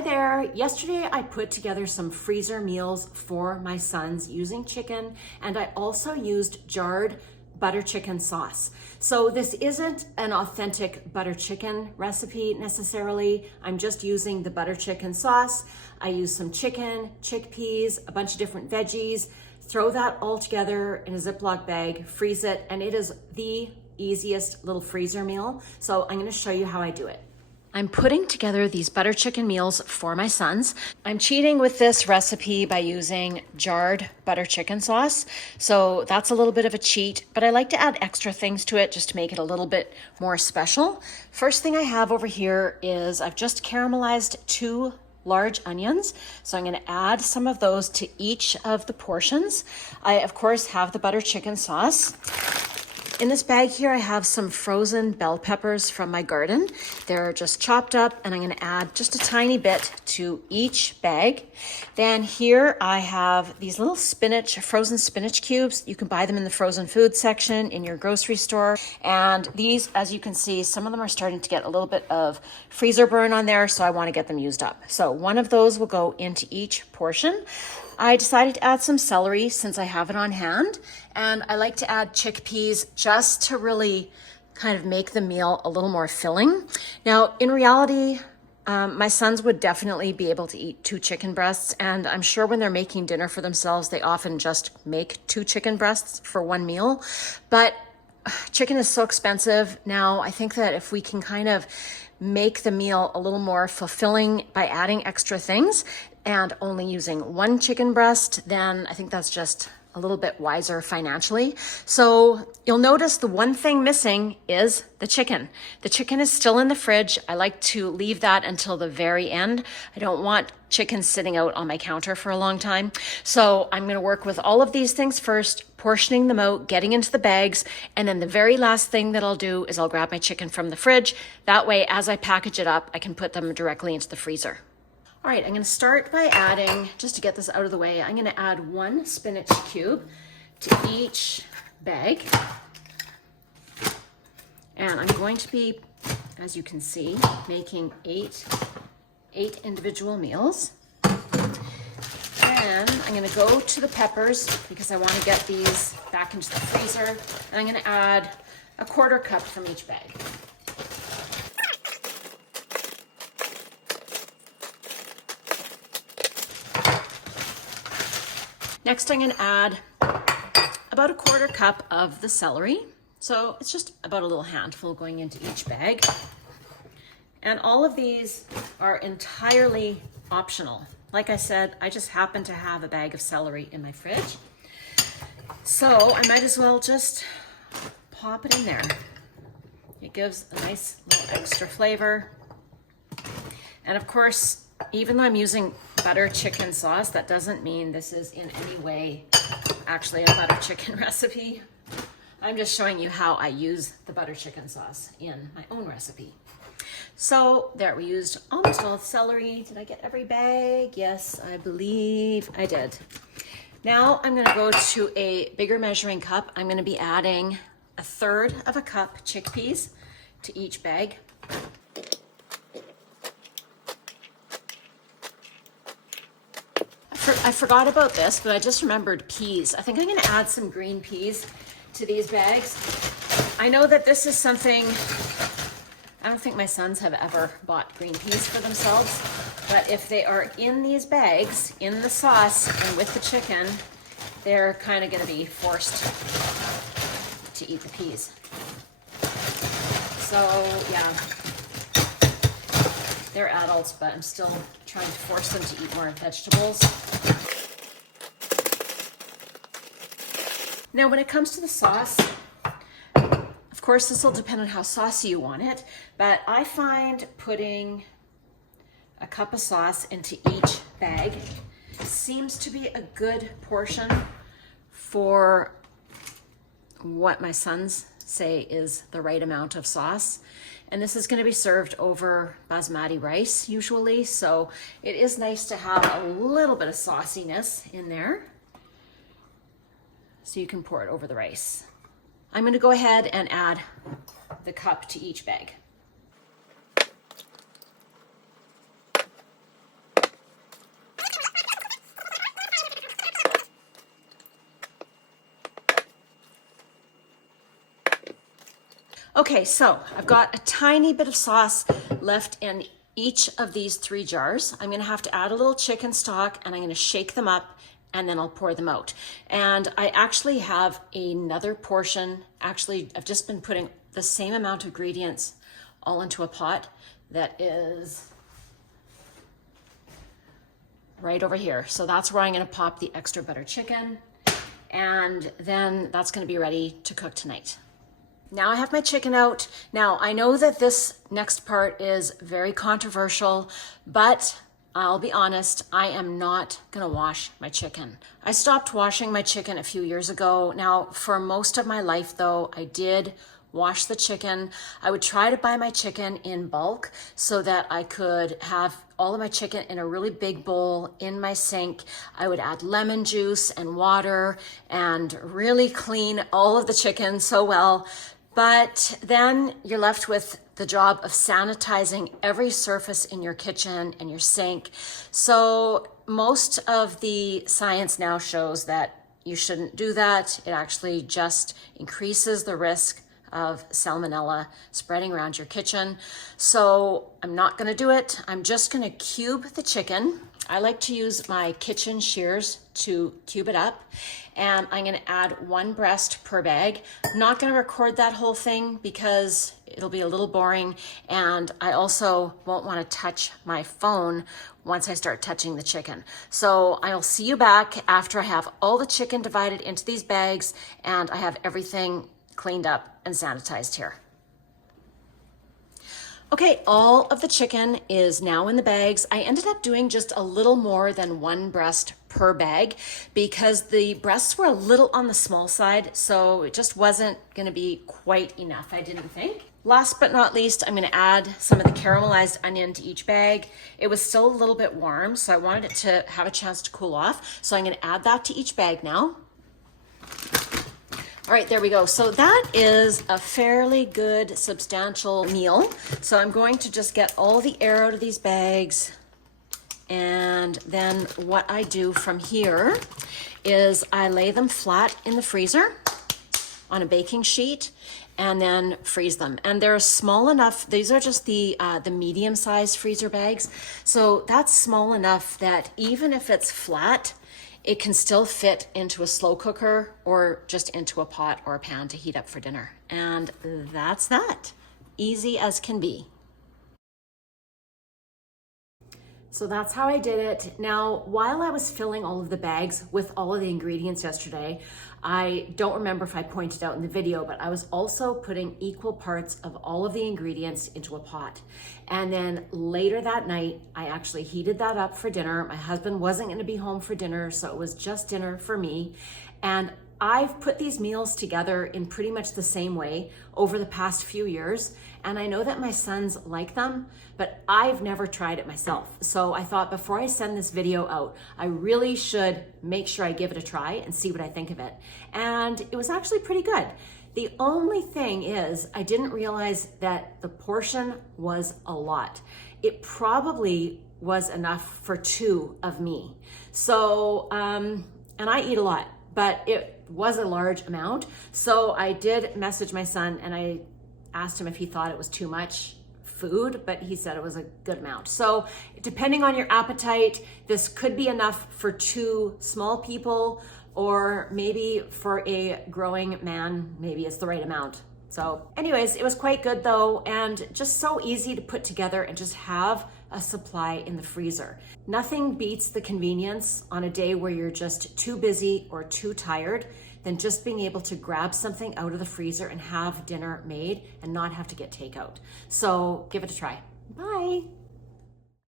Hi there. Yesterday I put together some freezer meals for my sons using chicken, and I also used jarred butter chicken sauce. So this isn't an authentic butter chicken recipe necessarily. I'm just using the butter chicken sauce. I use some chicken, chickpeas, a bunch of different veggies, throw that all together in a Ziploc bag, freeze it, and it is the easiest little freezer meal. So I'm gonna show you how I do it. I'm putting together these butter chicken meals for my sons. I'm cheating with this recipe by using jarred butter chicken sauce. So that's a little bit of a cheat, but I like to add extra things to it just to make it a little bit more special. First thing I have over here is I've just caramelized 2 large onions. So I'm gonna add some of those to each of the portions. I, of course, have the butter chicken sauce. In this bag here, I have some frozen bell peppers from my garden. They're just chopped up, and I'm gonna add just a tiny bit to each bag. Then here I have these little frozen spinach cubes. You can buy them in the frozen food section in your grocery store. And these, as you can see, some of them are starting to get a little bit of freezer burn on there, so I wanna get them used up. So one of those will go into each portion. I decided to add some celery since I have it on hand, and I like to add chickpeas just to really kind of make the meal a little more filling. Now, in reality, my sons would definitely be able to eat 2 chicken breasts, and I'm sure when they're making dinner for themselves, they often just make 2 chicken breasts for one meal. But chicken is so expensive now. I think that if we can kind of make the meal a little more fulfilling by adding extra things and only using 1 chicken breast, then I think that's just a little bit wiser financially. So you'll notice the one thing missing is the chicken. The chicken is still in the fridge. I like to leave that until the very end. I don't want chicken sitting out on my counter for a long time. So I'm gonna work with all of these things first, portioning them out, getting into the bags, and then the very last thing that I'll do is I'll grab my chicken from the fridge. That way, as I package it up, I can put them directly into the freezer. All right, I'm gonna start by adding, just to get this out of the way, I'm gonna add 1 spinach cube to each bag. And I'm going to be, as you can see, making eight individual meals. Then I'm gonna go to the peppers because I wanna get these back into the freezer. And I'm gonna add a 1/4 cup from each bag. Next, I'm gonna add about a 1/4 cup of the celery. So it's just about a little handful going into each bag. And all of these are entirely optional. Like I said, I just happen to have a bag of celery in my fridge. So I might as well just pop it in there. It gives a nice little extra flavor. And of course, even though I'm using butter chicken sauce, that doesn't mean this is in any way actually a butter chicken recipe. I'm just showing you how I use the butter chicken sauce in my own recipe. So there, we used almost all the celery. Did I get every bag? Yes, I believe I did. Now I'm gonna go to a bigger measuring cup. I'm gonna be adding 1/3 of a cup chickpeas to each bag. I forgot about this, but I just remembered peas. I think I'm gonna add some green peas to these bags. I know that this is something, I don't think my sons have ever bought green peas for themselves, but if they are in these bags, in the sauce and with the chicken, they're kind of gonna be forced to eat the peas. So yeah, they're adults, but I'm still trying to force them to eat more vegetables. Now, when it comes to the sauce, of course, this will depend on how saucy you want it, but I find putting a cup of sauce into each bag seems to be a good portion for what my sons say is the right amount of sauce. And this is going to be served over basmati rice usually, so it is nice to have a little bit of sauciness in there. So you can pour it over the rice. I'm going to go ahead and add the cup to each bag. Okay, so I've got a tiny bit of sauce left in each of these 3 jars. I'm gonna have to add a little chicken stock and I'm gonna shake them up and then I'll pour them out. And I actually have another portion. Actually, I've just been putting the same amount of ingredients all into a pot that is right over here. So that's where I'm gonna pop the extra butter chicken, and then that's gonna be ready to cook tonight. Now I have my chicken out. Now I know that this next part is very controversial, but I'll be honest, I am not gonna wash my chicken. I stopped washing my chicken a few years ago. Now for most of my life though, I did wash the chicken. I would try to buy my chicken in bulk so that I could have all of my chicken in a really big bowl in my sink. I would add lemon juice and water and really clean all of the chicken so well. But then you're left with the job of sanitizing every surface in your kitchen and your sink. So most of the science now shows that you shouldn't do that. It actually just increases the risk of salmonella spreading around your kitchen. So I'm not gonna do it. I'm just gonna cube the chicken. I like to use my kitchen shears to cube it up, and I'm gonna add 1 breast per bag. I'm not gonna record that whole thing because it'll be a little boring, and I also won't wanna touch my phone once I start touching the chicken. So I'll see you back after I have all the chicken divided into these bags and I have everything cleaned up and sanitized here. Okay, all of the chicken is now in the bags. I ended up doing just a little more than 1 breast per bag because the breasts were a little on the small side, so it just wasn't gonna be quite enough, I didn't think. Last but not least, I'm gonna add some of the caramelized onion to each bag. It was still a little bit warm, so I wanted it to have a chance to cool off. So I'm gonna add that to each bag now. All right, there we go. So that is a fairly good, substantial meal. So I'm going to just get all the air out of these bags. And then what I do from here is I lay them flat in the freezer on a baking sheet and then freeze them. And they're small enough. These are just the medium-sized freezer bags. So that's small enough that even if it's flat, it can still fit into a slow cooker or just into a pot or a pan to heat up for dinner. And that's that. Easy as can be. So that's how I did it. Now, while I was filling all of the bags with all of the ingredients yesterday, I don't remember if I pointed out in the video, but I was also putting equal parts of all of the ingredients into a pot. And then later that night, I actually heated that up for dinner. My husband wasn't gonna be home for dinner, so it was just dinner for me. And I've put these meals together in pretty much the same way over the past few years. And I know that my sons like them, but I've never tried it myself. So I thought before I send this video out, I really should make sure I give it a try and see what I think of it. And it was actually pretty good. The only thing is I didn't realize that the portion was a lot. It probably was enough for 2 of me. So, and I eat a lot, but it was a large amount. So I did message my son and I asked him if he thought it was too much food, but he said it was a good amount. So depending on your appetite, this could be enough for 2 small people, or maybe for a growing man, maybe it's the right amount. So anyways, it was quite good though, and just so easy to put together and just have a supply in the freezer. Nothing beats the convenience on a day where you're just too busy or too tired than just being able to grab something out of the freezer and have dinner made and not have to get takeout. So give it a try. Bye.